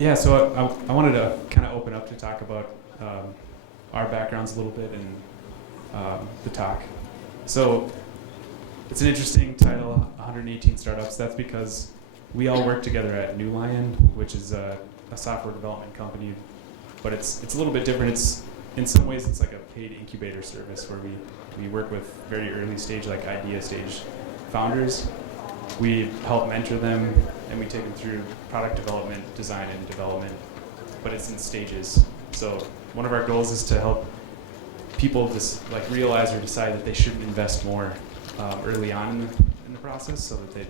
Yeah, so I wanted to kind of open up to talk about our backgrounds a little bit and the talk. So it's an interesting title, 118 startups. That's because we all work together at New Lion, which is a software development company, but it's a little bit different. It's in some ways it's like a paid incubator service where we work with very early stage, like idea stage founders. We help mentor them and we take them through product development, design and development, but it's in stages. So one of our goals is to help people just like realize or decide that they shouldn't invest more early on in the process, so that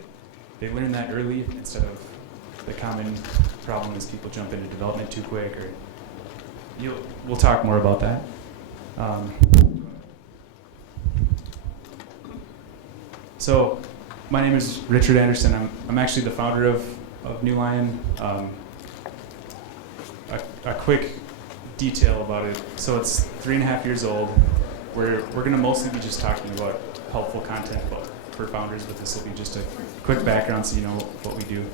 they learn that early instead of the common problem is people jump into development too quick. Or we'll talk more about that. So my name is Richard Anderson. I'm actually the founder of New Lion. A quick detail about it. So it's 3.5 years old. We're going to mostly be just talking about helpful content for founders, but this will be just a quick background so you know what we do.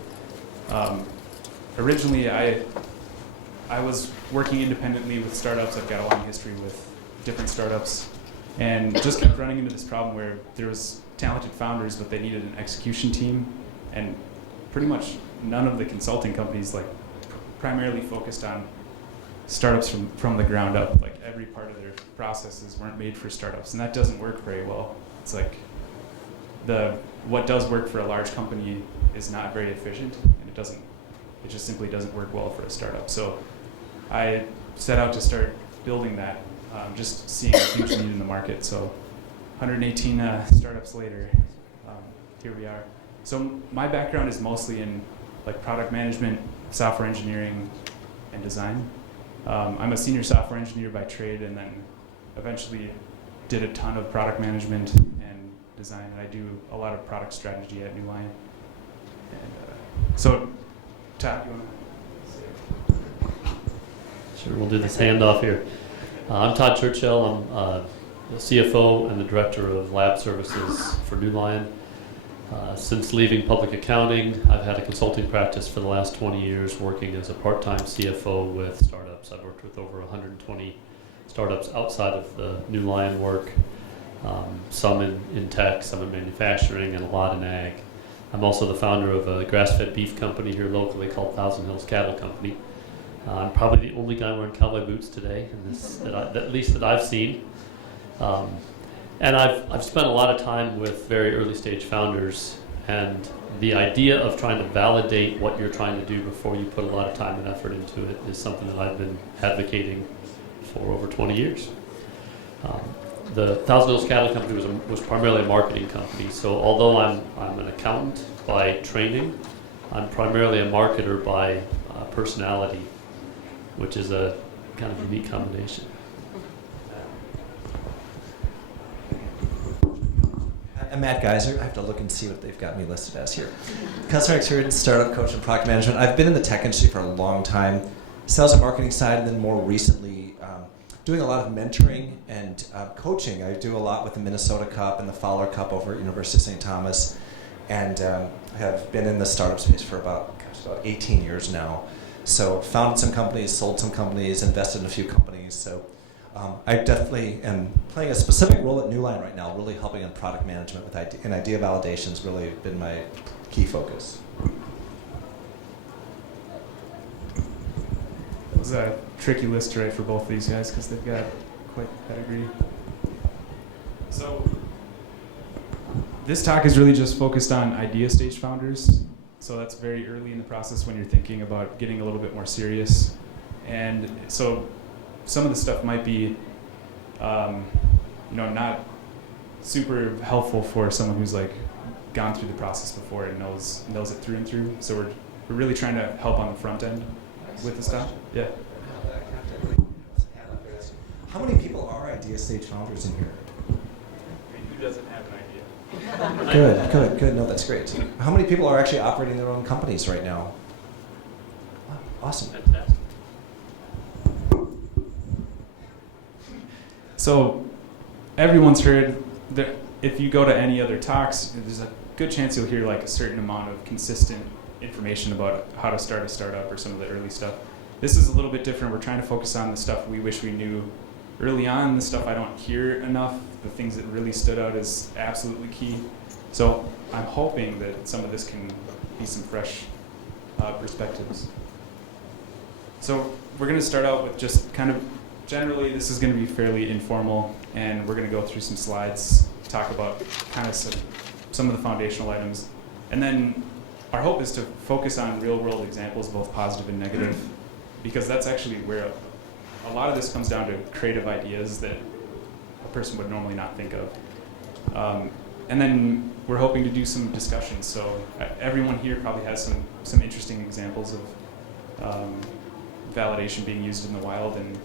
Originally, I was working independently with startups. I've got a long history with different startups, and just kept running into this problem where there was talented founders, but they needed an execution team, and pretty much none of the consulting companies primarily focused on startups from the ground up. Like every part of their processes weren't made for startups, and that doesn't work very well. It's like what does work for a large company is not very efficient, and it just simply doesn't work well for a startup. So I set out to start building that, just seeing a huge need in the market. So 118 startups later, here we are. So my background is mostly in like product management, software engineering, and design. I'm a senior software engineer by trade, and then eventually did a ton of product management and design. And I do a lot of product strategy at New Lion. And so, Todd, you want to? Sure, we'll do this handoff here. I'm Todd Churchill. I'm the CFO and the Director of Lab Services for New Lion. Since leaving public accounting, I've had a consulting practice for the last 20 years working as a part-time CFO with startups. I've worked with over 120 startups outside of the New Lion work, some in tech, some in manufacturing, and a lot in ag. I'm also the founder of a grass-fed beef company here locally called Thousand Hills Cattle Company. I'm probably the only guy wearing cowboy boots today, at least that I've seen. And I've spent a lot of time with very early stage founders, and the idea of trying to validate what you're trying to do before you put a lot of time and effort into it is something that I've been advocating for over 20 years. The Thousand Hills Cattle Company was primarily a marketing company, so although I'm an accountant by training, I'm primarily a marketer by personality, which is a kind of unique combination. I'm Matt Geiser. I have to look and see what they've got me listed as here. Customer experience, startup coach, and product management. I've been in the tech industry for a long time. Sales and marketing side, and then more recently doing a lot of mentoring and coaching. I do a lot with the Minnesota Cup and the Fowler Cup over at University of St. Thomas, and have been in the startup space for about 18 years now. So founded some companies, sold some companies, invested in a few companies. So I definitely am playing a specific role at New Lion right now, really helping in product management with idea validation's really been my key focus. It was a tricky list to write for both of these guys because they've got quite the pedigree. So this talk is really just focused on idea stage founders. So that's very early in the process when you're thinking about getting a little bit more serious. And so some of the stuff might be, not super helpful for someone who's like gone through the process before and knows it through and through. So we're really trying to help on the front end with the stuff. Yeah. How many people are idea stage founders in here? Who doesn't have an idea? Good. No, that's great. How many people are actually operating their own companies right now? Wow, awesome. Fantastic. So everyone's heard that if you go to any other talks, there's a good chance you'll hear like a certain amount of consistent information about how to start a startup or some of the early stuff. This is a little bit different. We're trying to focus on the stuff we wish we knew early on, the stuff I don't hear enough, the things that really stood out as absolutely key. So I'm hoping that some of this can be some fresh perspectives. So we're going to start out with just kind of, generally this is going to be fairly informal, and we're going to go through some slides, talk about kind of some of the foundational items. And then our hope is to focus on real world examples, both positive and negative, because that's actually where a lot of this comes down to creative ideas that a person would normally not think of. And then we're hoping to do some discussions. So everyone here probably has some interesting examples of validation being used in the wild, and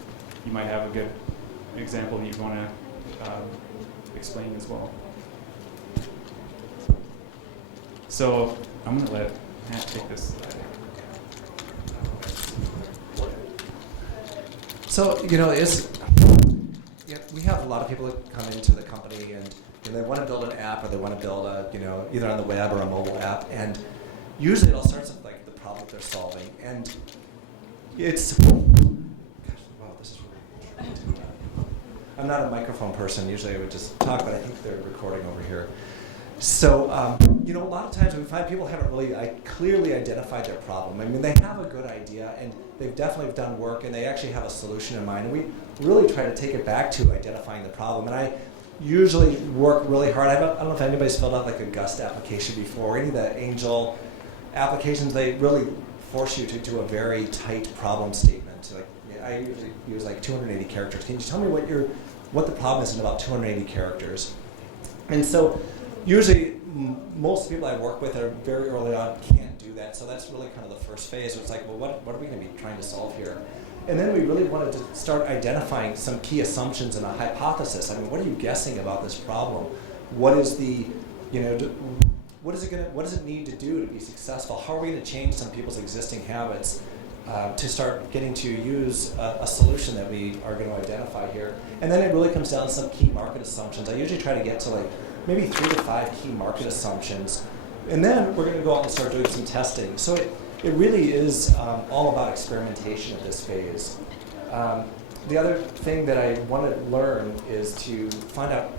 you might have a good example that you want to explain as well. So I'm going to let Matt take this slide. So, we have a lot of people that come into the company and they want to build an app, or they want to build a, either on the web or a mobile app. And usually it all starts with like the problem they're solving. And it's, gosh, wow, this is really, I'm not a microphone person. Usually I would just talk, but I think they're recording over here. So, a lot of times we find people haven't really clearly identified their problem. I mean, they have a good idea, and they've definitely done work, and they actually have a solution in mind. And we really try to take it back to identifying the problem. And I usually work really hard. I don't know if anybody's filled out like a Gust application before. Any of the Angel applications, they really force you to do a very tight problem statement. Like, I usually use like 280 characters. Can you tell me what the problem is in about 280 characters? And so usually most people I work with are very early on can't do that. So that's really kind of the first phase. It's like, well, what are we going to be trying to solve here? And then we really wanted to start identifying some key assumptions and a hypothesis. I mean, what are you guessing about this problem? What is the, what does it need to do to be successful? How are we going to change some people's existing habits to start getting to use a solution that we are going to identify here? And then it really comes down to some key market assumptions. I usually try to get to like maybe 3 to 5 key market assumptions. And then we're going to go out and start doing some testing. So it really is all about experimentation at this phase. The other thing that I want to learn is to find out,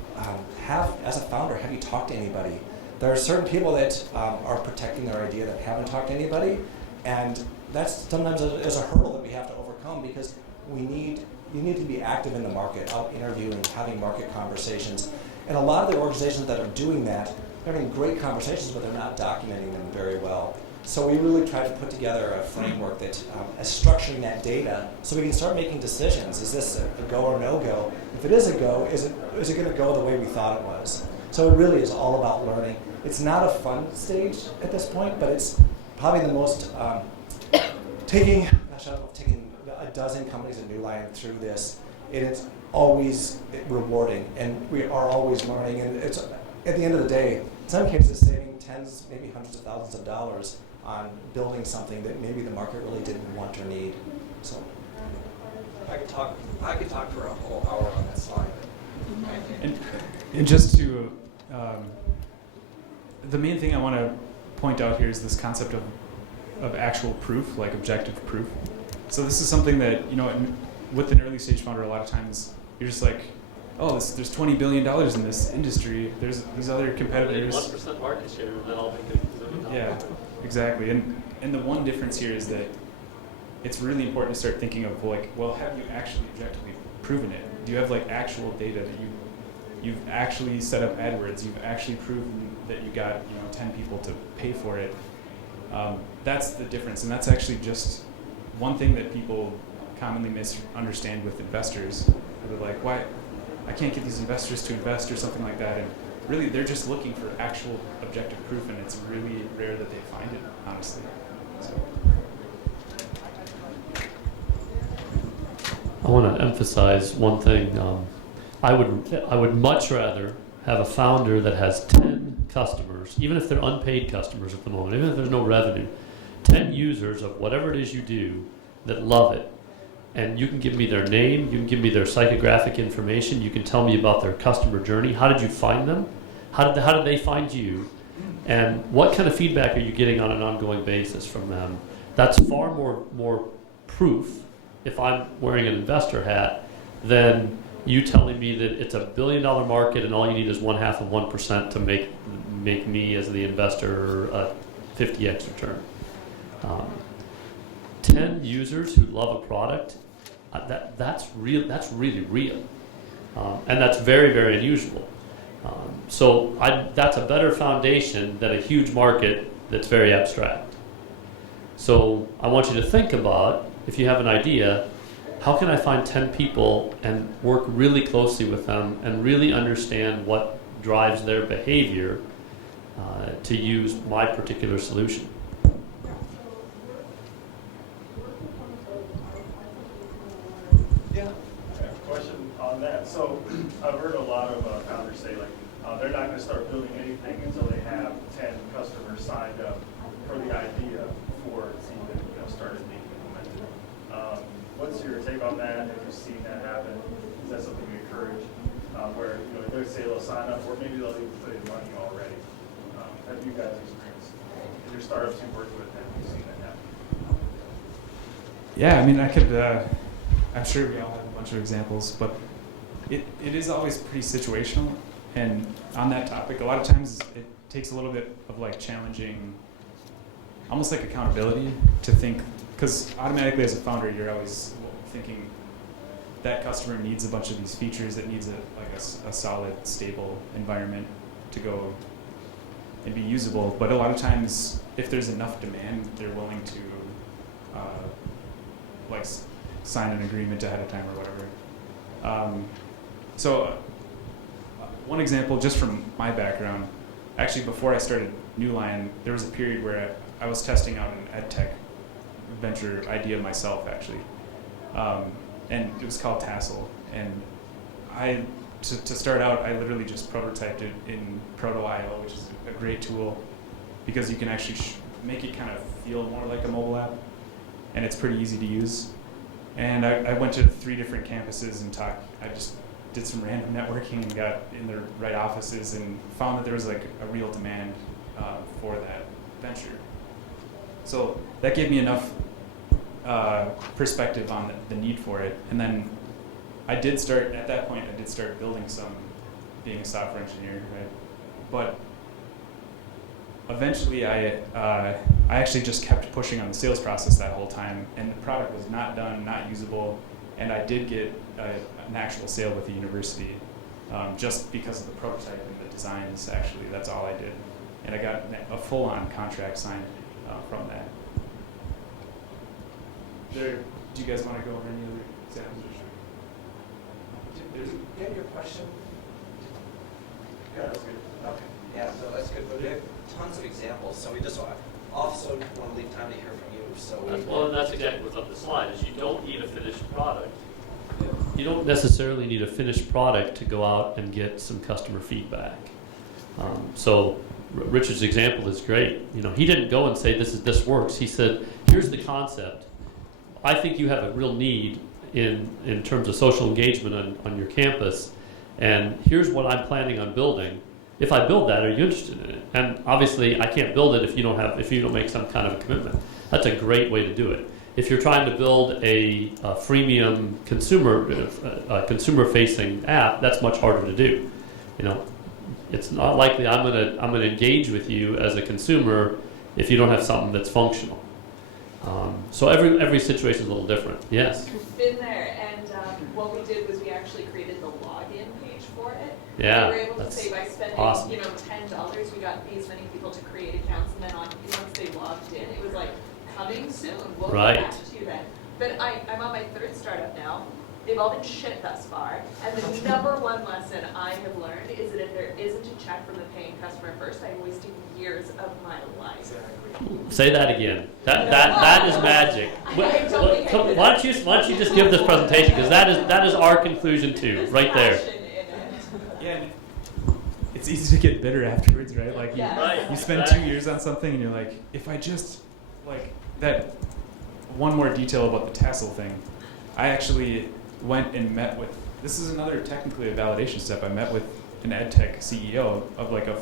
as a founder, have you talked to anybody? There are certain people that are protecting their idea that haven't talked to anybody, and that's sometimes is a hurdle that we have to overcome, because you need to be active in the market, out interviewing, having market conversations. And a lot of the organizations that are doing that, they're having great conversations, but they're not documenting them very well. So we really try to put together a framework that is structuring that data so we can start making decisions. Is this a go or no go? If it is a go, is it going to go the way we thought it was? So it really is all about learning. It's not a fun stage at this point, but it's probably the most, taking a dozen companies at New Line through this, it's always rewarding, and we are always learning, and it's, at the end of the day, in some cases saving tens, maybe hundreds of thousands of dollars on building something that maybe the market really didn't want or need. So I could talk for a whole hour on that slide. And just to, the main thing I want to point out here is this concept of actual proof, like objective proof. So this is something that, with an early stage founder, a lot of times you're just like, oh, there's $20 billion in this industry. There's these other competitors. 1% market share, and then I'll make it. Yeah, exactly. And the one difference here is that it's really important to start thinking of like, well, have you actually objectively proven it? Do you have like actual data that you've actually set up AdWords? You've actually proven that you got 10 people to pay for it. That's the difference, and that's actually just one thing that people commonly misunderstand with investors. They're like, why? I can't get these investors to invest or something like that. And really, they're just looking for actual objective proof, and it's really rare that they find it, honestly. So. I want to emphasize one thing. I would much rather have a founder that has 10 customers, even if they're unpaid customers at the moment, even if there's no revenue, 10 users of whatever it is you do that love it. And you can give me their name, you can give me their psychographic information, you can tell me about their customer journey. How did you find them? How did they find you? And what kind of feedback are you getting on an ongoing basis from them? That's far more proof, if I'm wearing an investor hat, than you telling me that it's $1 billion market and all you need is 0.5% to make me as the investor a 50x return. 10 users who love a product, that's really real, and that's very, very unusual. So that's a better foundation than a huge market that's very abstract. So I want you to think about, if you have an idea, how can I find 10 people and work really closely with them and really understand what drives their behavior to use my particular solution? Yeah. I have a question on that. So I've heard a lot of founders say they're not going to start building anything until they have 10 customers signed up for the idea before it's even started being implemented. What's your take on that? Have you seen that happen? Is that something you encourage? Where they say they'll sign up, or maybe they'll even put in money already. Have you guys experienced in your startups you've worked with? Have you seen that happen? Yeah, I mean, I could. I'm sure we all have a bunch of examples, but it is always pretty situational. And on that topic, a lot of times it takes a little bit of like challenging, almost like accountability to think, because automatically as a founder, you're always thinking that customer needs a bunch of these features, that needs a solid, stable environment to go and be usable. But a lot of times, if there's enough demand, they're willing to sign an agreement ahead of time or whatever. So one example, just from my background, actually before I started New Line, there was a period where I was testing out an ed tech venture idea myself, actually. And it was called Tassel. And to start out, I literally just prototyped it in Proto.io, which is a great tool because you can actually make it kind of feel more like a mobile app, and it's pretty easy to use. And I went to 3 different campuses and I just did some random networking and got in the right offices and found that there was like a real demand for that venture. So that gave me enough perspective on the need for it. And then at that point, I did start building some, being a software engineer, right? But eventually I actually just kept pushing on the sales process that whole time, and the product was not done, not usable, and I did get an actual sale with the university just because of the prototype and the designs, actually. That's all I did. And I got a full-on contract signed from that. Do you guys want to go over any other examples? Did you get your question? Yeah, that's good. Okay. Yeah, so that's good. But we have tons of examples, so we just also want to leave time to hear from you. So That's exactly what's up the slide, is you don't need a finished product. You don't necessarily need a finished product to go out and get some customer feedback. So Richard's example is great. He didn't go and say this works. He said, here's the concept. I think you have a real need in terms of social engagement on your campus, and here's what I'm planning on building. If I build that, are you interested in it? And obviously, I can't build it if you don't make some kind of a commitment. That's a great way to do it. If you're trying to build a freemium consumer-facing app, that's much harder to do. It's not likely I'm gonna engage with you as a consumer if you don't have something that's functional. So every situation is a little different. Yes. Been there, and what we did was we actually created the login page for it. Yeah, we were able to say by spending awesome. $10, we got these many people to create accounts, and then once they logged in, it was like coming soon. We'll Right. get back to you then. But I'm on my 3rd startup now. They've all been shit thus far, and the number one lesson I have learned is that if there isn't a check from the paying customer first, I'm wasting years of my life. Say that again. That is magic. Why don't you just give this presentation, because that is our conclusion too, right there. Yeah, it's easy to get bitter afterwards, right? Like you spend 2 years on something and you're like, if I just that. One more detail about the Tassel thing. I actually went and met with, this is another technically a validation step. I met with an ed tech CEO of like a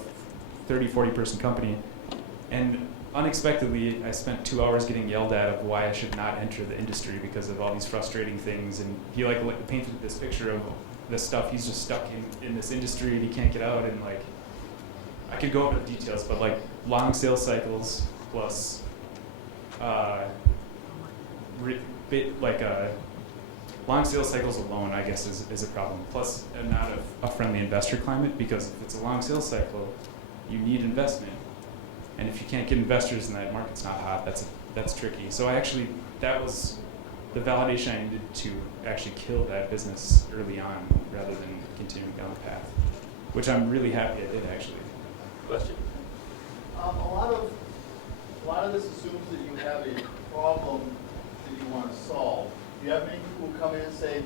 30, 40 person company. And unexpectedly, I spent 2 hours getting yelled at of why I should not enter the industry because of all these frustrating things. And he like painted this picture of this stuff. He's just stuck in this industry and he can't get out. And like, I could go into details, but like long sales cycles plus long sales cycles alone, I guess, is a problem. Plus, not a friendly investor climate, because if it's a long sales cycle, you need investment. And if you can't get investors and that market's not hot, that's tricky. So that was the validation I needed to actually kill that business early on rather than continuing down the path, which I'm really happy I did, actually. Question? A lot of this assumes that you have a problem that you want to solve. Do you have many people who come in and say,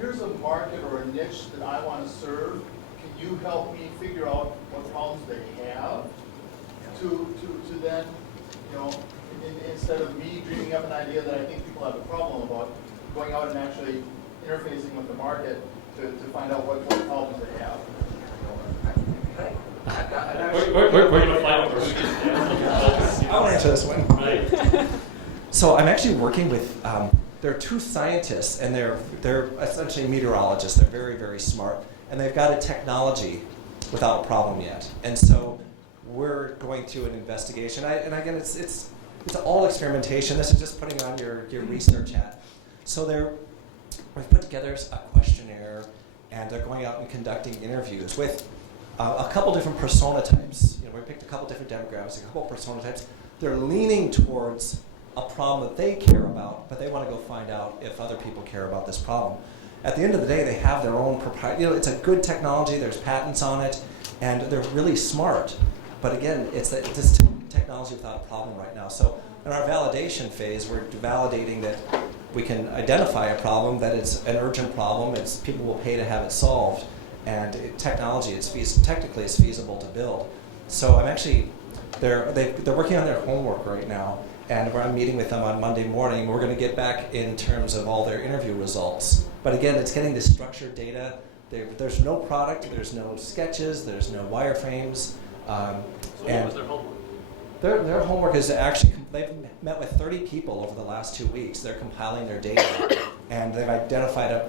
here's a market or a niche that I want to serve. Can you help me figure out what problems they have? To then, instead of me dreaming up an idea that I think people have a problem about, going out and actually interfacing with the market to find out what problems they have. We're going to find out. I'll answer this one. Right. So I'm actually working with, there are two scientists, and they're essentially meteorologists. They're very, very smart, and they've got a technology without a problem yet. And so we're going through an investigation. And again, it's all experimentation. This is just putting on your research hat. So we've put together a questionnaire, and they're going out and conducting interviews with a couple different persona types. We picked a couple different demographics, a couple persona types. They're leaning towards a problem that they care about, but they want to go find out if other people care about this problem. At the end of the day, they have their own proprietary, it's a good technology, there's patents on it, and they're really smart. But again, it's this technology without a problem right now. So in our validation phase, we're validating that we can identify a problem, that it's an urgent problem, people will pay to have it solved, and technically it's feasible to build. So they're working on their homework right now, and I'm meeting with them on Monday morning. We're going to get back in terms of all their interview results. But again, it's getting the structured data. There's no product, there's no sketches, there's no wireframes. So what was their homework? Their homework is they've met with 30 people over the last 2 weeks. They're compiling their data, and they've identified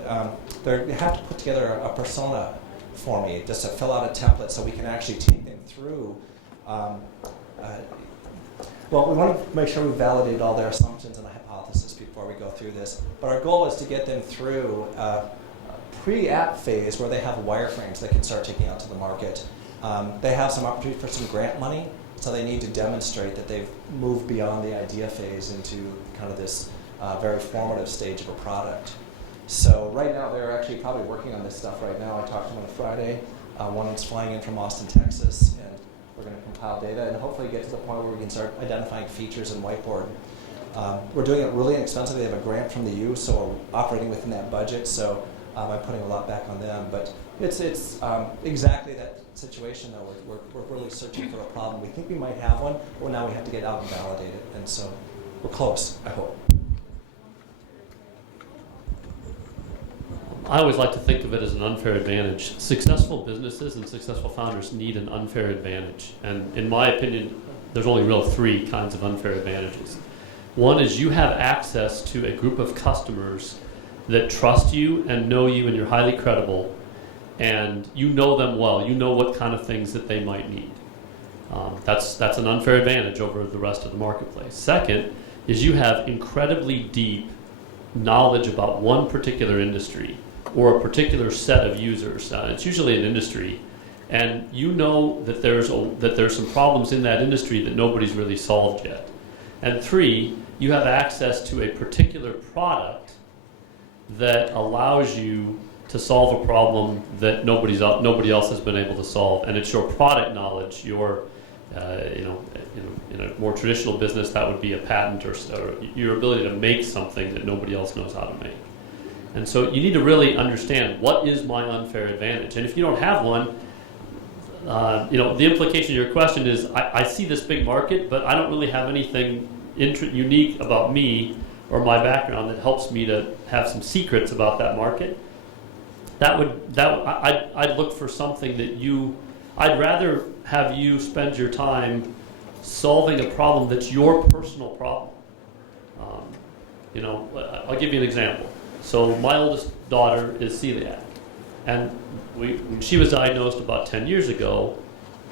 they have to put together a persona for me, just to fill out a template so we can actually take them through. Well, we want to make sure we validate all their assumptions and hypotheses before we go through this. But our goal is to get them through a pre-app phase where they have wireframes they can start taking out to the market. They have some opportunity for some grant money, so they need to demonstrate that they've moved beyond the idea phase into kind of this very formative stage of a product. So right now, they're actually probably working on this stuff right now. I talked to them on a Friday. One is flying in from Austin, Texas, and we're going to compile data and hopefully get to the point where we can start identifying features in whiteboard. We're doing it really inexpensively. They have a grant from the U, so we're operating within that budget. So I'm putting a lot back on them. But it's exactly that situation, though. We're really searching for a problem. We think we might have one, but now we have to get out and validate it. And so we're close, I hope. I always like to think of it as an unfair advantage. Successful businesses and successful founders need an unfair advantage. And in my opinion, there's only really 3 kinds of unfair advantages. One is you have access to a group of customers that trust you and know you, and you're highly credible, and you know them well. You know what kind of things that they might need. That's an unfair advantage over the rest of the marketplace. Second is you have incredibly deep knowledge about one particular industry or a particular set of users. It's usually an industry, and you know that there's some problems in that industry that nobody's really solved yet. And 3, you have access to a particular product that allows you to solve a problem that nobody else has been able to solve, and it's your product knowledge, your in a more traditional business that would be a patent or your ability to make something that nobody else knows how to make. And so you need to really understand, what is my unfair advantage? And if you don't have one, the implication of your question is, I see this big market, but I don't really have anything unique about me or my background that helps me to have some secrets about that market. I'd look for something that I'd rather have you spend your time solving a problem that's your personal problem. You know, I'll give you an example. So my oldest daughter is celiac, and when she was diagnosed about 10 years ago,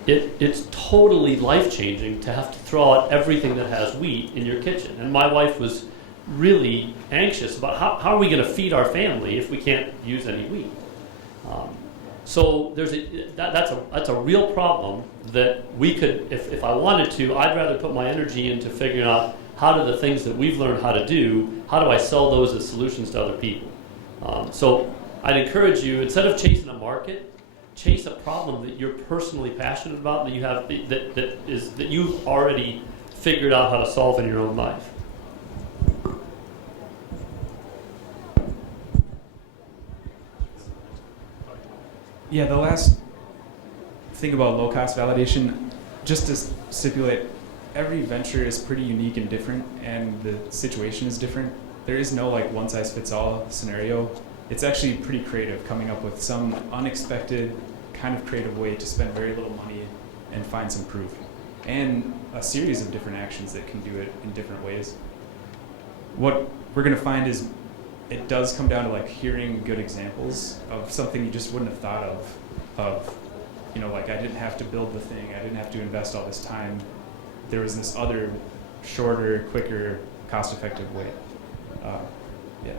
it's totally life-changing to have to throw out everything that has wheat in your kitchen. And my wife was really anxious about how are we going to feed our family if we can't use any wheat. So that's a real problem that we could, if I wanted to, I'd rather put my energy into figuring out how do the things that we've learned how to do, how do I sell those as solutions to other people? So I'd encourage you, instead of chasing a market, chase a problem that you're personally passionate about, that you have that you've already figured out how to solve in your own life. Yeah, the last thing about low-cost validation, just to stipulate, every venture is pretty unique and different, and the situation is different. There is no like one-size-fits-all scenario. It's actually pretty creative, coming up with some unexpected kind of creative way to spend very little money and find some proof, and a series of different actions that can do it in different ways. What we're going to find is it does come down to like hearing good examples of something you just wouldn't have thought of, you know, like I didn't have to build the thing, I didn't have to invest all this time. There was this other, shorter, quicker, cost-effective way. Yeah.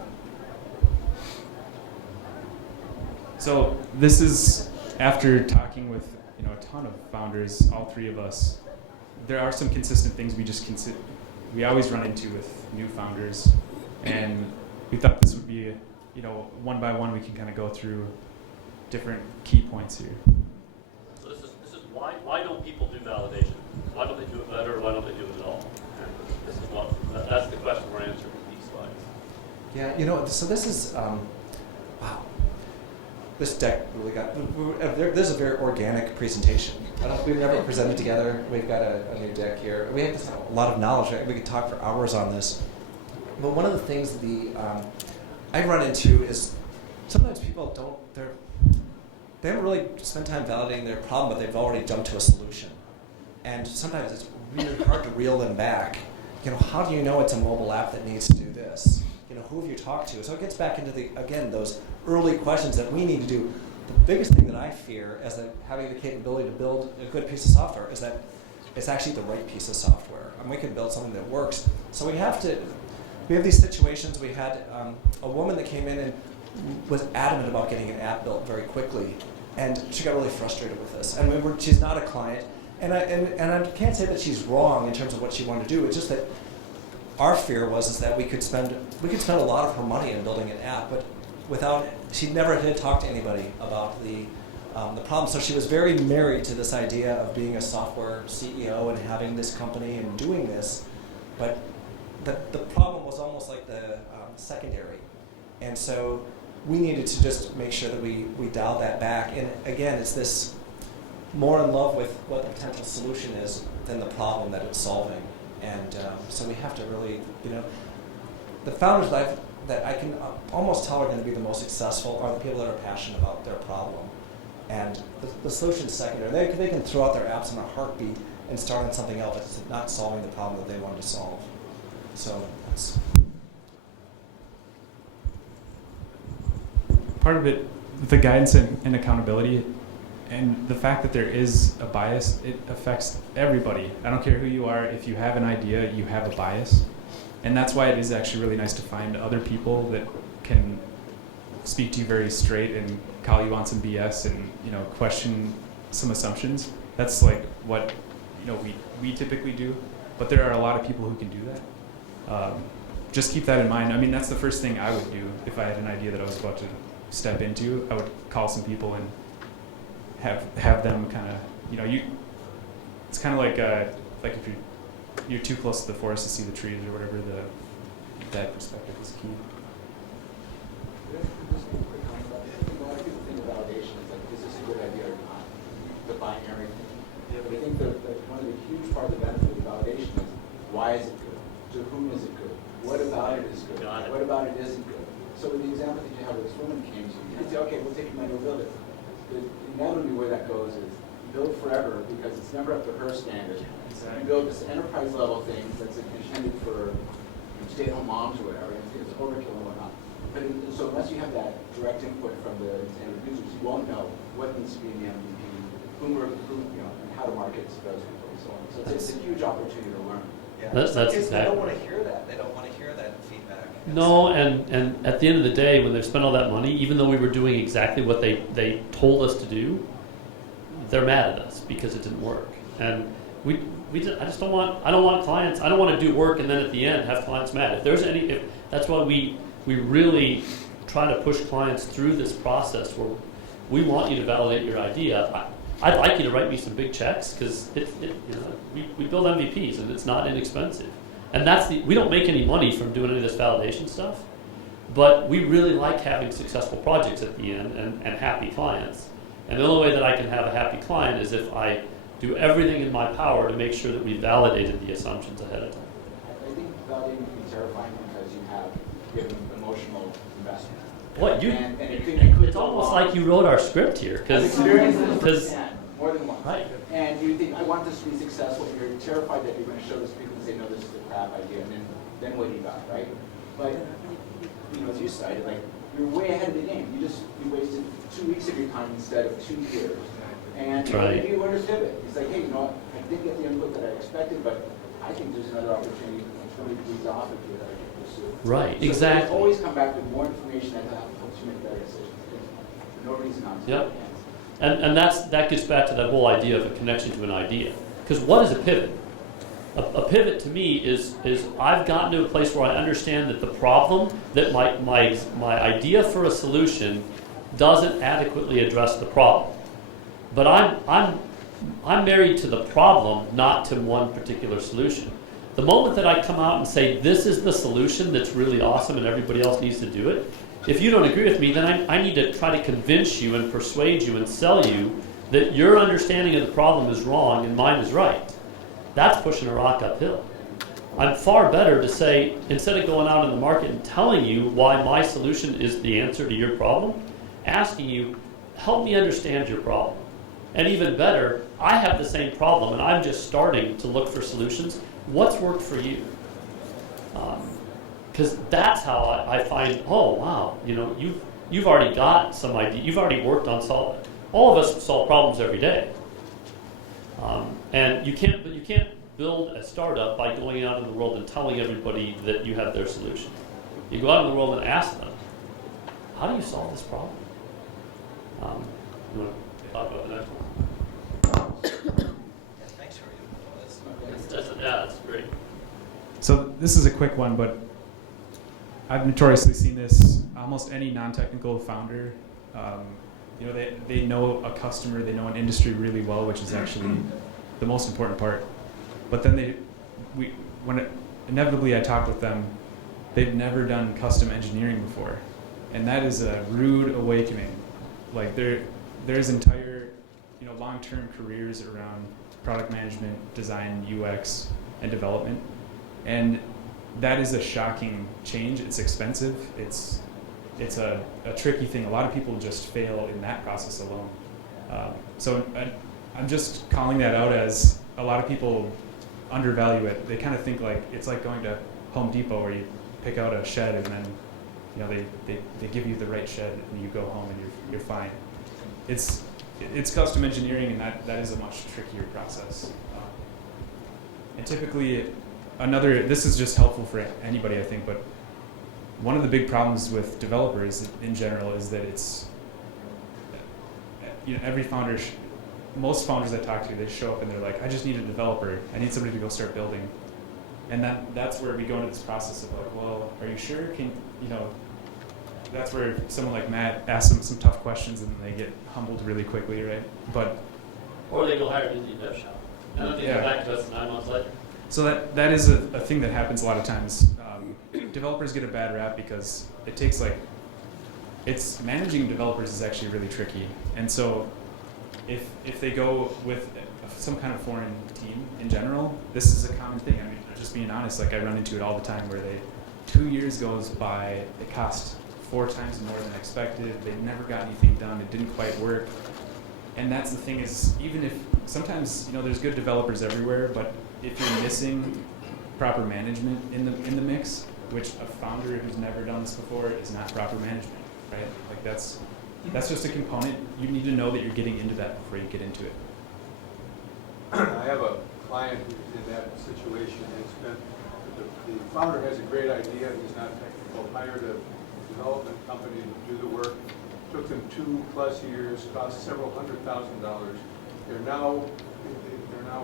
So this is after talking with a ton of founders, all three of us. There are some consistent things we always run into with new founders, and we thought this would be, one by one we can kind of go through different key points here. So this is why don't people do validation? Why don't they do it better, or why don't they do it at all? And that's the question we're answering with these slides. Yeah, so this is, wow. This deck really there's a very organic presentation. We've never presented together. We've got a new deck here. We have a lot of knowledge. We could talk for hours on this. But one of the things I run into is sometimes people they haven't really spent time validating their problem, but they've already jumped to a solution. And sometimes it's really hard to reel them back. How do you know it's a mobile app that needs to do this? Who have you talked to? So it gets back into those early questions that we need to do. The biggest thing that I fear as having the capability to build a good piece of software is that it's actually the right piece of software. And we can build something that works. So we have these situations. We had a woman that came in and was adamant about getting an app built very quickly. And she got really frustrated with this. And she's not a client. And I can't say that she's wrong in terms of what she wanted to do. It's just that our fear was that we could spend a lot of her money in building an app, but she never had talked to anybody about the problem. So she was very married to this idea of being a software CEO and having this company and doing this, but the problem was almost like the secondary. And so we needed to just make sure that we dialed that back. And again, it's this more in love with what the potential solution is than the problem that it's solving. And so we have to really, the founders that I can almost tell are going to be the most successful are the people that are passionate about their problem. And the solution's secondary. They can throw out their apps in a heartbeat and start on something else. It's not solving the problem that they wanted to solve. So that's part of it, the guidance and accountability. And the fact that there is a bias, it affects everybody. I don't care who you are. If you have an idea, you have a bias. And that's why it is actually really nice to find other people that can speak to you very straight and call you on some BS and question some assumptions. That's like what we typically do. But there are a lot of people who can do that. Just keep that in mind. I mean, that's the first thing I would do if I had an idea that I was about to step into. I would call some people and have them kind of, it's kind of like if you're too close to the forest to see the trees or whatever, that perspective is key. Just a quick comment about that. A lot of people think of validation as like, is this a good idea or not? The binary thing. Yeah. But I think that one of the huge part of the benefit of validation is why is it good? To whom is it good? What about it is good? What about it isn't good? So with the example that you have where this woman came to, you can say, okay, we'll take your money, we'll build it. But inevitably where that goes is build forever because it's never up to her standard. You build this enterprise level thing that's intended for stay-at-home moms or whatever, and it's overkill and whatnot. But so unless you have that direct input from the intended users, you won't know what needs to be in the MVP, and how to market to those people and so on. So it's a huge opportunity to learn. Yeah. That's Kids, they exactly. don't want to hear that. They don't want to hear that feedback. No, and at the end of the day, when they've spent all that money, even though we were doing exactly what they told us to do, they're mad at us because it didn't work. And I just don't want clients. I don't want to do work and then at the end have clients mad. That's why we really try to push clients through this process where we want you to validate your idea. I'd like you to write me some big checks because we build MVPs and it's not inexpensive. And we don't make any money from doing any of this validation stuff, but we really like having successful projects at the end and happy clients. And the only way that I can have a happy client is if I do everything in my power to make sure that we validated the assumptions ahead of time. I think validating can be terrifying because you have an emotional investment. What And it could it's go almost wrong. like you wrote our script here I've experienced this because firsthand, more than once. right. And you think, I want this to be successful, and you're terrified that you're going to show this to people and say, no, this is a crap idea, and then what do you got, right? But, as you cited, like, you're way ahead of the game. You wasted 2 weeks of your time instead of 2 years. And That's right. maybe you learn to pivot. It's like, hey, I didn't get the input that I expected, but I think there's another opportunity that's 20 degrees off of here that I can pursue. Right, So exactly. always come back with more information that helps you make better decisions. For no reason not to. Yep. And that gets back to that whole idea of a connection to an idea. Because what is a pivot? A pivot to me is I've gotten to a place where I understand that the problem, that my idea for a solution doesn't adequately address the problem. But I'm married to the problem, not to one particular solution. The moment that I come out and say this is the solution that's really awesome and everybody else needs to do it, if you don't agree with me, then I need to try to convince you and persuade you and sell you that your understanding of the problem is wrong and mine is right. That's pushing a rock uphill. I'm far better to say, instead of going out in the market and telling you why my solution is the answer to your problem, asking you, help me understand your problem. And even better, I have the same problem and I'm just starting to look for solutions. What's worked for you? Because that's how I find, oh wow, you've already got some idea. You've already worked on solving. All of us solve problems every day, and you can't build a startup by going out in the world and telling everybody that you have their solution. You go out in the world and ask them, how do you solve this problem? You want to talk about the next one? Thanks for you. That's great. So this is a quick one, but I've notoriously seen this. Almost any non-technical founder, they know a customer, they know an industry really well, which is actually the most important part. But then inevitably I talk with them, they've never done custom engineering before, and that is a rude awakening. Like there's entire long-term careers around product management, design, UX, and development, and that is a shocking change. It's expensive. It's a tricky thing. A lot of people just fail in that process alone. So I'm just calling that out as a lot of people undervalue it. They kind of think like it's like going to Home Depot where you pick out a shed and then they give you the right shed and you go home and you're fine. It's custom engineering, and that is a much trickier process. And typically, this is just helpful for anybody, I think, but one of the big problems with developers in general is that it's, every founder, most founders I talk to, they show up and they're like, I just need a developer. I need somebody to go start building. And that's where we go into this process of like, well, are you sure? That's where someone like Matt asks them some tough questions and they get humbled really quickly, right? Or they go hire an indie dev shop. And then they come back to us 9 months later. So that is a thing that happens a lot of times. Developers get a bad rap because it takes managing developers is actually really tricky. And so if they go with some kind of foreign team in general, this is a common thing. I mean, just being honest, I run into it all the time where 2 years goes by, it cost 4 times more than expected, they never got anything done, it didn't quite work. And that's the thing is, even if sometimes there's good developers everywhere, but if you're missing proper management in the mix, which a founder who's never done this before is not proper management, right? Like that's just a component. You need to know that you're getting into that before you get into it. I have a client who's in that situation. The founder has a great idea. He's not technical. Hired a development company to do the work. Took them 2+ years. Cost several $100,000. They're now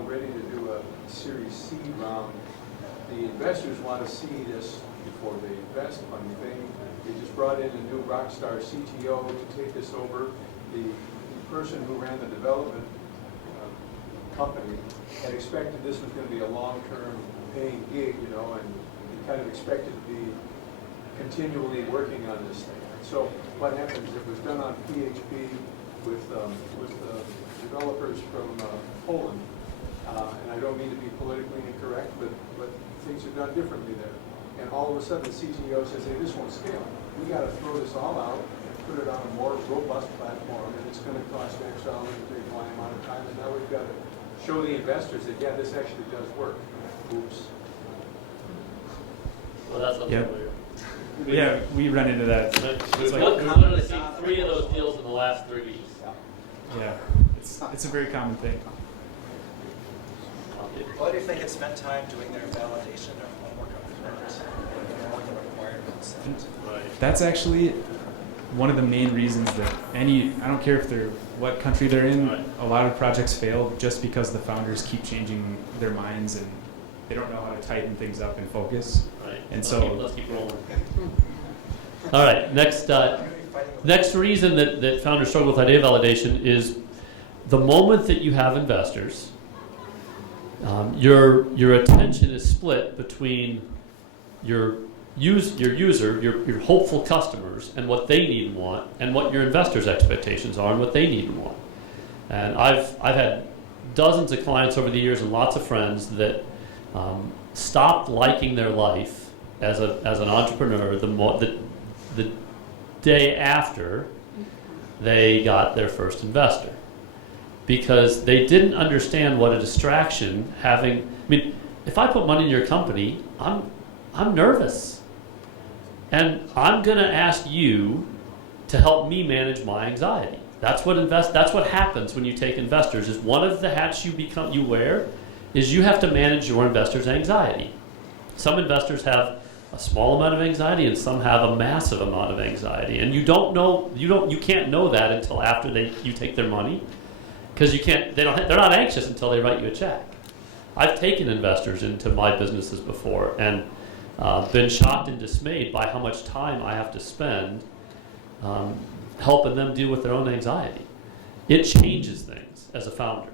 ready to do a Series C round. The investors want to see this before they invest. Funny thing, they just brought in a new rock star CTO to take this over. The person who ran the development company had expected this was going to be a long-term paying gig, and he kind of expected to be continually working on this thing. So what happens, it was done on PHP with developers from Poland, and I don't mean to be politically incorrect, but things are done differently there. And all of a sudden, the CTO says, hey, this won't scale. We got to throw this all out and put it on a more robust platform, and it's going to cost X dollars to take Y amount of time, and now we've got to show the investors that, yeah, this actually does work. Oops. Well, that's Yep. unfamiliar. Yeah, we run into that. We've like- literally seen 3 of those deals in the last 3 weeks. Yeah, it's a very common thing. What if they had spent time doing their validation or homework on first, knowing the requirements? That's actually one of the main reasons that I don't care if they're what country they're in, Right. a lot of projects fail just because the founders keep changing their minds and they don't know how to tighten things up and focus. Right. And Let's keep rolling. All right, next reason that founders struggle with idea validation is the moment that you have investors, your attention is split between your user, your hopeful customers, and what they need and want, and what your investors' expectations are and what they need and want. And I've had dozens of clients over the years and lots of friends that stopped liking their life as an entrepreneur the day after they got their first investor, because they didn't understand what a distraction having. I mean, if I put money in your company, I'm nervous, and I'm going to ask you to help me manage my anxiety. That's what happens when you take investors. Is one of the hats you wear is you have to manage your investors' anxiety. Some investors have a small amount of anxiety, and some have a massive amount of anxiety. And you can't know that until after you take their money, because they're not anxious until they write you a check. I've taken investors into my businesses before and been shocked and dismayed by how much time I have to spend helping them deal with their own anxiety. It changes things as a founder,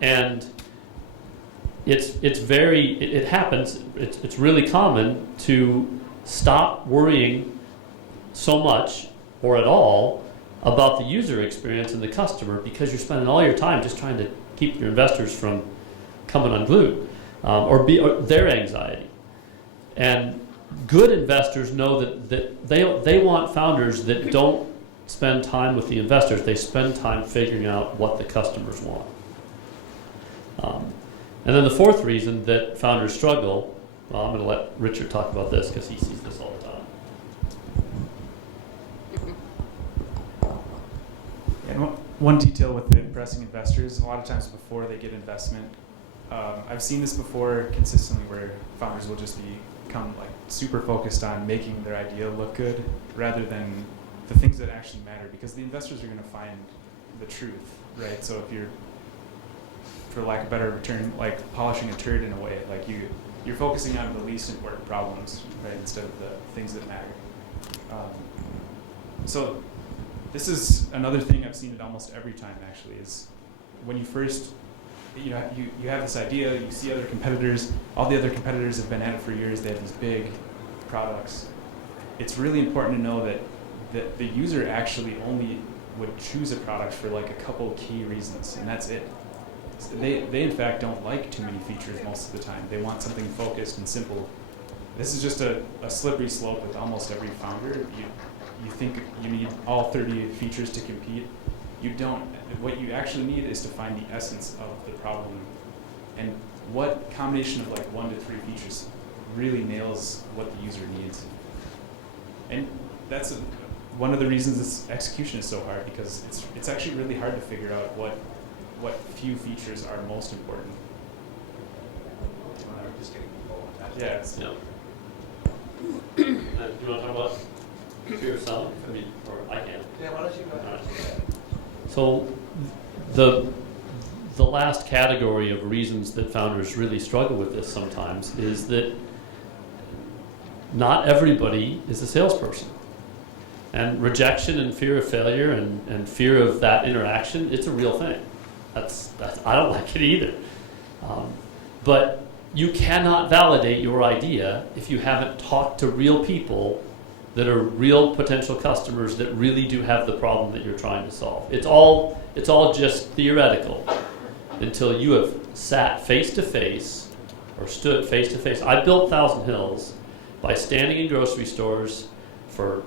and it happens. It's really common to stop worrying so much or at all about the user experience and the customer, because you're spending all your time just trying to keep your investors from coming unglued or their anxiety. And good investors know that they want founders that don't spend time with the investors. They spend time figuring out what the customers want. And then the fourth reason that founders struggle, well, I'm going to let Richard talk about this because he sees this all the time. And one detail with impressing investors, a lot of times before they get investment, I've seen this before consistently where founders will just become like super focused on making their idea look good rather than the things that actually matter, because the investors are going to find the truth, right? So if you're, for lack of a better term, like polishing a turd in a way, like you're focusing on the least important problems, right, instead of the things that matter. So this is another thing I've seen it almost every time actually, is when you first, you have this idea, you see other competitors, all the other competitors have been at it for years, they have these big products. It's really important to know that the user actually only would choose a product for like a couple key reasons, and that's it. So they in fact don't like too many features most of the time. They want something focused and simple. This is just a slippery slope with almost every founder. You think you need all 30 features to compete. what you actually need is to find the essence of the problem, and what combination of like 1 to 3 features really nails what the user needs. And that's one of the reasons this execution is so hard, because it's actually really hard to figure out what few features are most important. I'm just getting low on that. Yeah. It's, Yeah. Do you want to talk about fear of selling? I mean, or I can. Yeah, why don't you go ahead? So the last category of reasons that founders really struggle with this sometimes is that not everybody is a salesperson. And rejection and fear of failure and fear of that interaction, it's a real thing. That's I don't like it either. But you cannot validate your idea if you haven't talked to real people that are real potential customers that really do have the problem that you're trying to solve. It's all just theoretical until you have sat face to face or stood face to face. I built Thousand Hills by standing in grocery stores for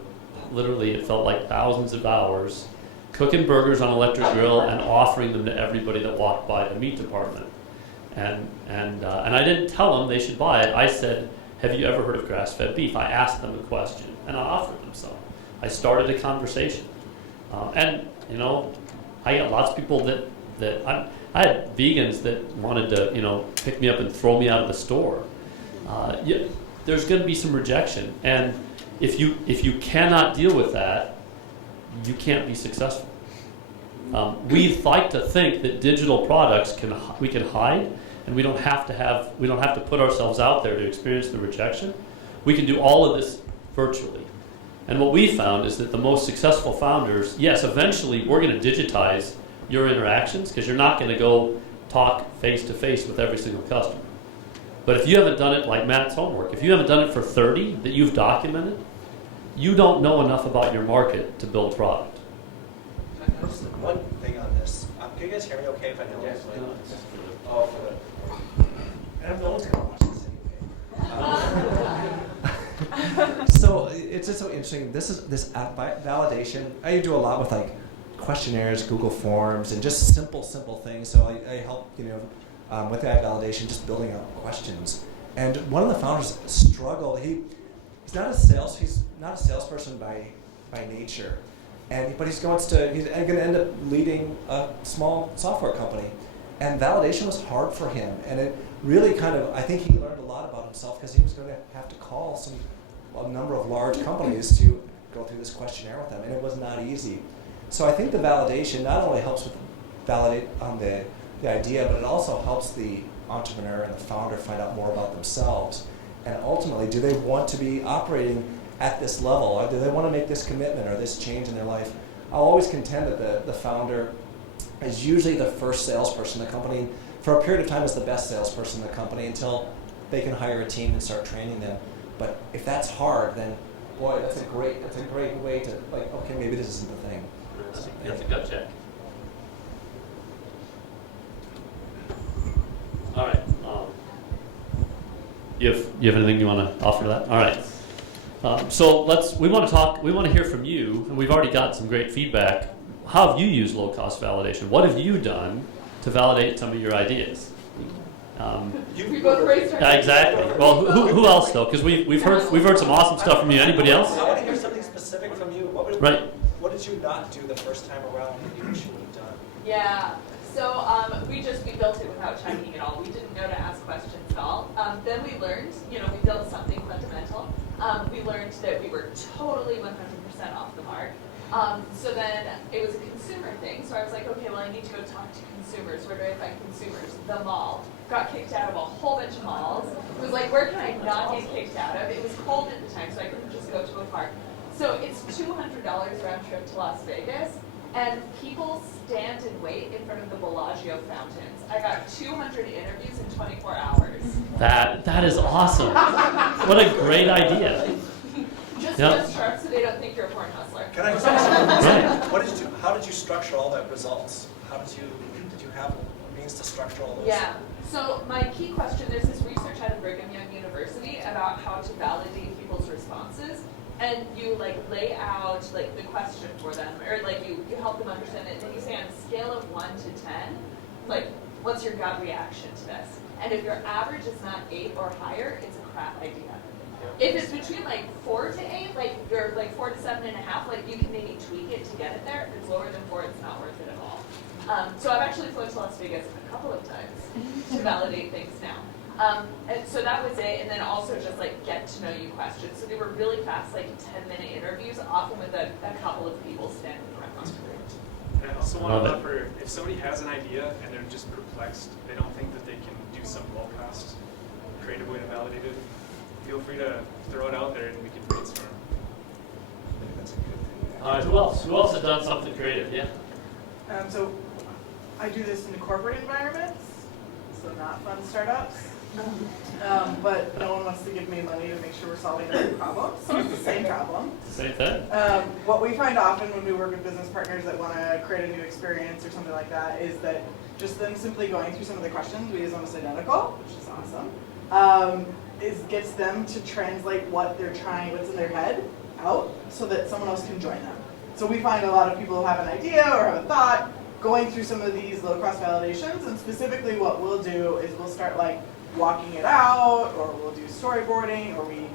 literally, it felt like thousands of hours, cooking burgers on an electric grill and offering them to everybody that walked by the meat department. And I didn't tell them they should buy it. I said, have you ever heard of grass-fed beef? I asked them a question, and I offered them some. I started a conversation. And, you know, I got lots of people that I had vegans that wanted to, you know, pick me up and throw me out of the store. There's going to be some rejection. And if you cannot deal with that, you can't be successful. We'd like to think that digital products we can hide, and we don't have to put ourselves out there to experience the rejection. We can do all of this virtually. And what we found is that the most successful founders, yes, eventually we're going to digitize your interactions because you're not going to go talk face to face with every single customer. But if you haven't done it like Matt's homework, if you haven't done it for 30 that you've documented, you don't know enough about your market to build a product. Just one thing on this. Can you guys hear me okay if I know? Yes. Oh, for the... And no one's going to watch this anyway. So it's just so interesting. This app validation. I do a lot with like questionnaires, Google Forms, and just simple things. So I help with that validation, just building out questions. And one of the founders struggled. He's not a salesperson by nature. But he's going to end up leading a small software company. And validation was hard for him. And it really I think he learned a lot about himself because he was going to have to call a number of large companies to go through this questionnaire with them. And it was not easy. So I think the validation not only helps with validate on the idea, but it also helps the entrepreneur and the founder find out more about themselves. And ultimately, do they want to be operating at this level, or do they want to make this commitment or this change in their life? I'll always contend that the founder is usually the first salesperson in the company. For a period of time, is the best salesperson in the company until they can hire a team and start training them. But if that's hard, then boy, that's a great way to okay, maybe this isn't the thing. That's a gut check. All right. You have anything you want to offer to that? All right. So we want to hear from you, and we've already got some great feedback. How have you used low-cost validation? What have you done to validate some of your ideas? We both raised our hands. Exactly. Well, who else though? Because we've heard some awesome stuff from you. Anybody else? I want to hear something specific from you. What did you not do the first time around that you wish you would have done? Yeah. So we built it without checking at all. We didn't know to ask questions at all. Then we learned, we built something fundamental. We learned that we were totally 100% off the mark. So then it was a consumer thing. So I was like, okay, well I need to go talk to consumers. Where do I find consumers? The mall. Got kicked out of a whole bunch of malls. It was like, where can I not get kicked out of? It was cold at the time, so I couldn't just go to a park. So it's $200 round trip to Las Vegas. And people stand and wait in front of the Bellagio fountains. I got 200 interviews in 24 hours. That is awesome. What a great idea. Just sharp so they don't think you're a porn hustler. Can I just ask you, how did you structure all that results? Did you have means to structure all those? Yeah. So my key question, there's this research out of Brigham Young University about how to validate people's responses. And you lay out the question for them, or you help them understand it, and you say, to 10, like, what's your gut reaction to this? And if your average is not 8 or higher, it's a crap idea. If it's between like 4 to 8, like you're like 4 to 7.5, like you can maybe tweak it to get it there. If it's lower than 4, it's not worth it at all. So I've actually flown to Las Vegas a couple of times to validate things now. And so that was it, and then also just like get to know you questions. So they were really fast, like 10-minute interviews, often with a couple of people standing around. And I also want to offer, if somebody has an idea and they're just perplexed, they don't think that they can do some low-cost, creative way to validate it, feel free to throw it out there and we can brainstorm. I think that's a good thing. Who else? Who else has done something creative? Yeah. So I do this in corporate environments, so not fun startups. But no one wants to give me money to make sure we're solving the right problem, so it's the same problem. Same thing. What we find often when we work with business partners that want to create a new experience or something like that is that just them simply going through some of the questions, we use almost identical, which is awesome, gets them to translate what they're trying, what's in their head, out, so that someone else can join them. So we find a lot of people who have an idea or have a thought, going through some of these low-cost validations, and specifically what we'll do is we'll start like walking it out, or we'll do storyboarding, or we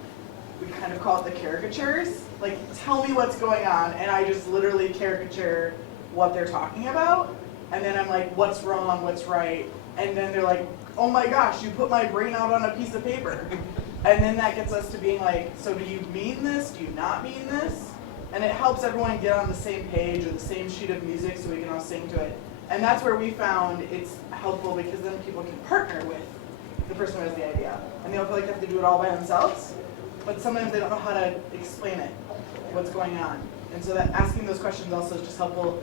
kind of call it the caricatures. Like, tell me what's going on, and I just literally caricature what they're talking about, and then I'm like, what's wrong, what's right, and then they're like, oh my gosh, you put my brain out on a piece of paper. And then that gets us to being like, so do you mean this, do you not mean this? And it helps everyone get on the same page or the same sheet of music so we can all sing to it. And that's where we found it's helpful, because then people can partner with the person who has the idea. And they don't feel like they have to do it all by themselves, but sometimes they don't know how to explain it, what's going on. And so that asking those questions also is just helpful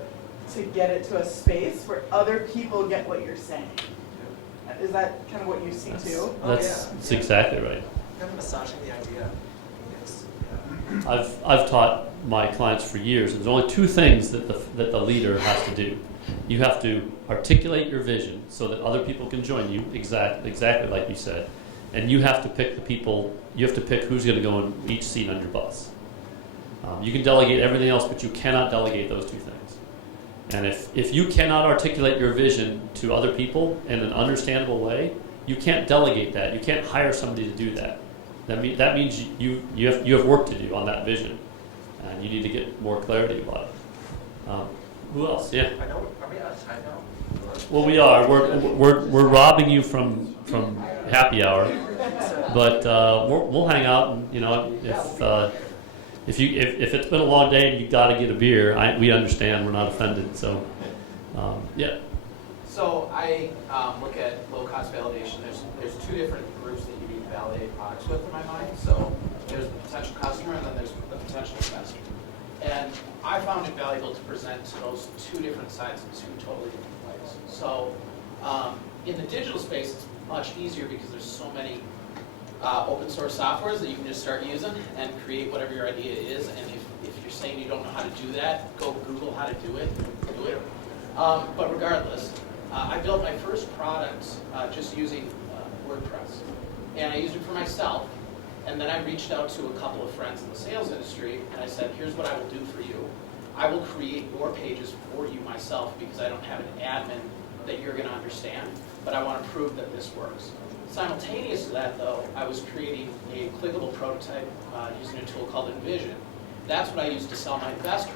to get it to a space where other people get what you're saying. Is that kind of what you see too? That's exactly right. Kind of massaging the idea. Yes. I've taught my clients for years, and there's only two things that the leader has to do. You have to articulate your vision so that other people can join you, exactly like you said, and you have to pick the people. You have to pick who's going to go in each seat on your bus. You can delegate everything else, but you cannot delegate those two things. And if you cannot articulate your vision to other people in an understandable way, you can't delegate that. You can't hire somebody to do that. That means you have work to do on that vision, and you need to get more clarity about it. Who else? Yeah. I know. Are we out of time now? Well, we are. We're robbing you from happy hour, but we'll hang out. And if it's been a long day and you got to get a beer, we understand. We're not offended. So, yeah. So I look at low-cost validation. There's two different groups that you need to validate products with in my mind. So there's the potential customer, and then there's the potential investor. And I found it valuable to present to those two different sides in two totally different ways. So in the digital space, it's much easier because there's so many open source softwares that you can just start using and create whatever your idea is. And if you're saying you don't know how to do that, go Google how to do it, do it. But regardless, I built my first product just using WordPress. And I used it for myself. And then I reached out to a couple of friends in the sales industry, and I said, here's what I will do for you. I will create your pages for you myself, because I don't have an admin that you're going to understand, but I want to prove that this works. Simultaneous to that, though, I was creating a clickable prototype using a tool called Envision. That's what I used to sell my investors,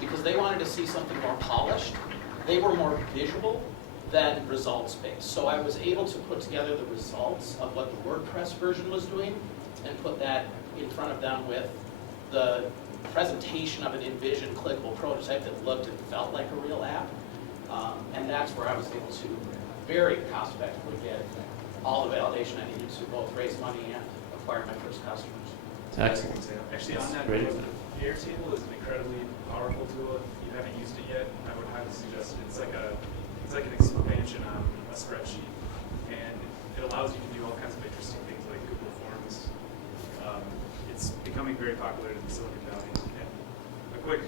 because they wanted to see something more polished. They were more visual than results-based. So I was able to put together the results of what the WordPress version was doing and put that in front of them with the presentation of an Envision clickable prototype that looked and felt like a real app. And that's where I was able to very cost-effectively get all the validation I needed to both raise money and acquire my first customers. Excellent. Actually, on that Great note, example. the Airtable is an incredibly powerful tool. If you haven't used it yet, I would highly suggest it. It's like an expansion on a spreadsheet, and it allows you to do all kinds of interesting things like Google Forms. It's becoming very popular in Silicon Valley. And a quick,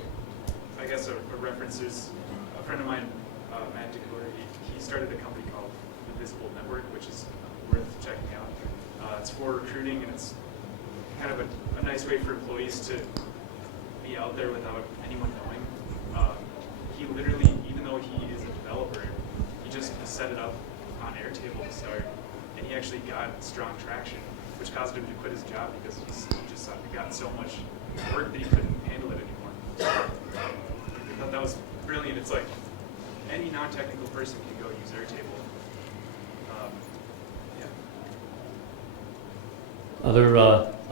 I guess, a reference is a friend of mine, Matt DeCoder, he started a company called the Visible Network, which is worth checking out. It's for recruiting, and it's kind of a nice way for employees to out there without anyone knowing. He literally, even though he is a developer, set it up on Airtable to start, and he actually got strong traction, which caused him to quit his job because he just got so much work that he couldn't handle it anymore. I thought that was brilliant. It's like any non-technical person can go use Airtable. Yeah.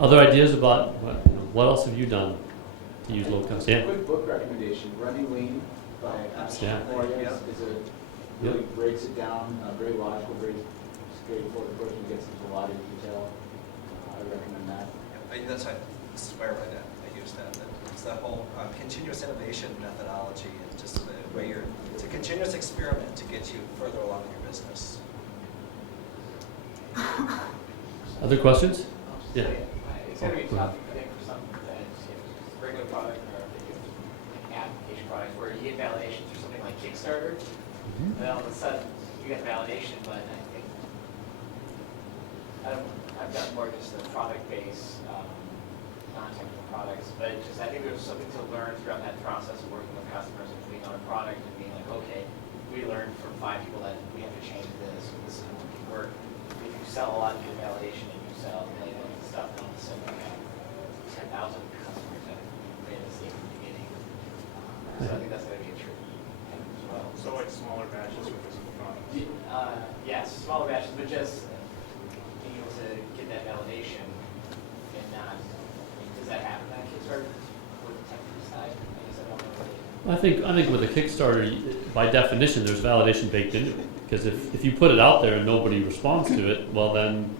Other ideas about what else have you done to use low cost? Yeah. Quick book recommendation, Running Lean by Yeah. Morias is a really breaks it down, very logical, very straightforward approach, and gets into a lot of detail. I recommend that. That's what I swear by that. I use that. It's that whole continuous innovation methodology, and just the way it's a continuous experiment to get you further along in your business. Other questions? Yeah. It's going to be tough, I think, for some that's regular product or like application product where you get validation through something like Kickstarter. And then all of a sudden you get validation, but I think I've done more just the product-based, non-technical products, but I think there's something to learn throughout that process of working with customers and being on a product and being like, okay, we learned from 5 people that we have to change this, or this isn't work. If you sell a lot, you get validation, and you sell millions of stuff, and all of a sudden you have 10,000 customers that made a mistake in the beginning. So I think that's going to be a tricky thing as well. So like smaller batches with this product? Yes, smaller batches, but just being able to get that validation and not, does that happen on Kickstarter with the technical side? I guess I don't know really. I think with a Kickstarter, by definition, there's validation baked into it. Because if you put it out there and nobody responds to it, well then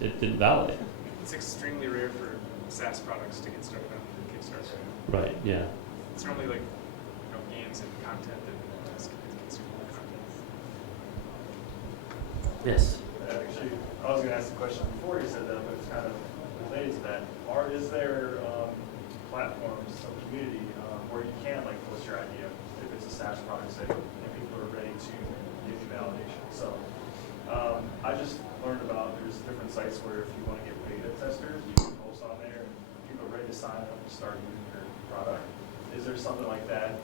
it didn't validate. It's extremely rare for SaaS products to get started on Kickstarter. Right, yeah. It's normally like games and content that is consumable content. Yes. Actually, I was going to ask the question before you said that, but it's kind of related to that. Is there platforms, a community where you can post your idea if it's a SaaS product, say, and people are ready to give you validation? So I just learned about there's different sites where if you want to get beta testers, you can post on there, and people are ready to sign up and start using your product. Is there something like that?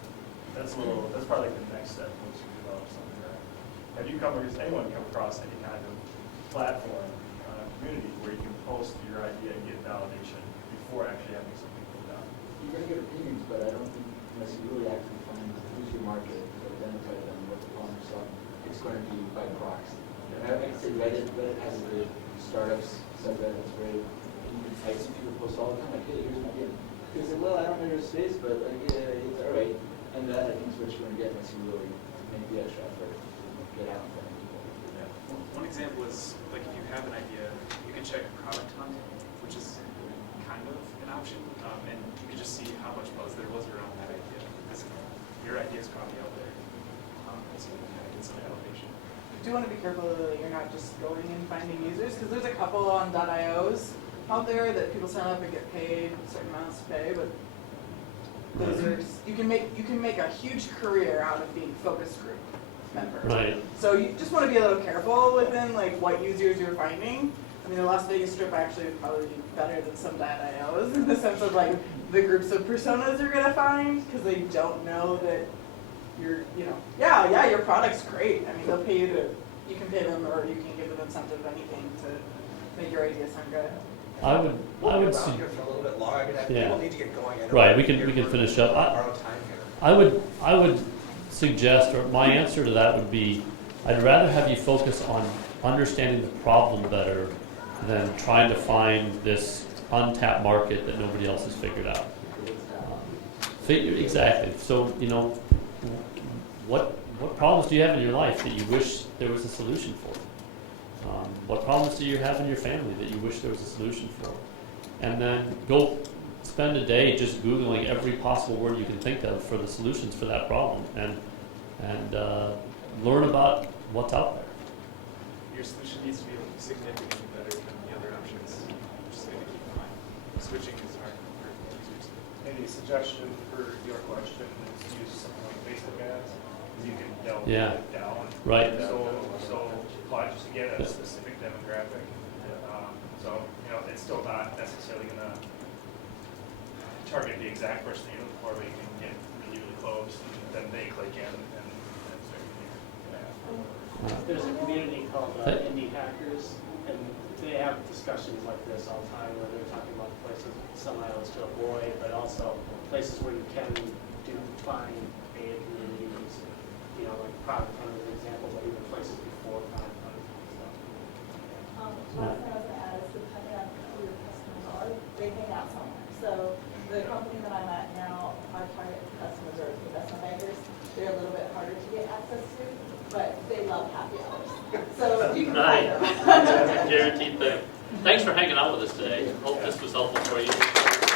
That's probably like the next step once you develop something, right? Have you anyone come across any kind of platform, community where you can post your idea and get validation before actually having something put down? You're going to get opinions, but I don't think unless you really actively find who's your market, identify them, what the problem is solving, it's going to be by proxy. And I can say Reddit has the startups subreddits where you can type some people post all the time, like, hey, here's my idea. They say, well, I don't know your space, but yeah, it's all right. And that I think is what you're going to get unless you really make the extra effort to get out in front of people. Yeah. One example is if you have an idea, you can check Product Hunt, which is kind of an option, and you can just see how much buzz there was around that idea. Because your idea is probably out there, so you can kind of get some validation. You do want to be careful that you're not just going and finding users, because there's a couple on .ios out there that people sign up and get paid certain amounts to pay, but those are you can make a huge career out of being focus group members. Right. So you just want to be a little careful within what users you're finding. I mean, the Las Vegas Strip actually would probably be better than some .ios in the sense of the groups of personas you're gonna find, because they don't know that you're your product's great. I mean, they'll pay you can pay them, or you can give them incentive, anything to make your idea sound good. I would Here for a little bit longer. People need to get going. Right, we can finish up. Borrow time here. I would suggest, or my answer to that would be, I'd rather have you focus on understanding the problem better than trying to find this untapped market that nobody else has figured out. Exactly. So, what problems do you have in your life that you wish there was a solution for? What problems do you have in your family that you wish there was a solution for? And then go spend a day just Googling every possible word you can think of for the solutions for that problem, and learn about what's out there. Your solution needs to be significantly better than the other options. Just something to keep in mind. Switching is hard for users. Maybe a suggestion for your question is use something like Facebook ads, because you can delve down. Right. So apply just to get a specific demographic. So it's still not necessarily going to target the exact person you're looking for, but you can get really, really close, and then they click in and start using it. There's a community called Hey. Indie Hackers, and they have discussions like this all the time where they're talking about places, some islands to avoid, but also places where you can do find beta communities, you know, like Product Hunt is an example, but even places before Product Hunt. So. Last thing I was going to add is depending on who your customers are, they hang out somewhere. So the company that I'm at now, our target customers are investment bankers. They're a little bit harder to get access to, but they love happy hours. So you can find them. Guaranteed thing. Thanks for hanging out with us today. Hope this was helpful for you.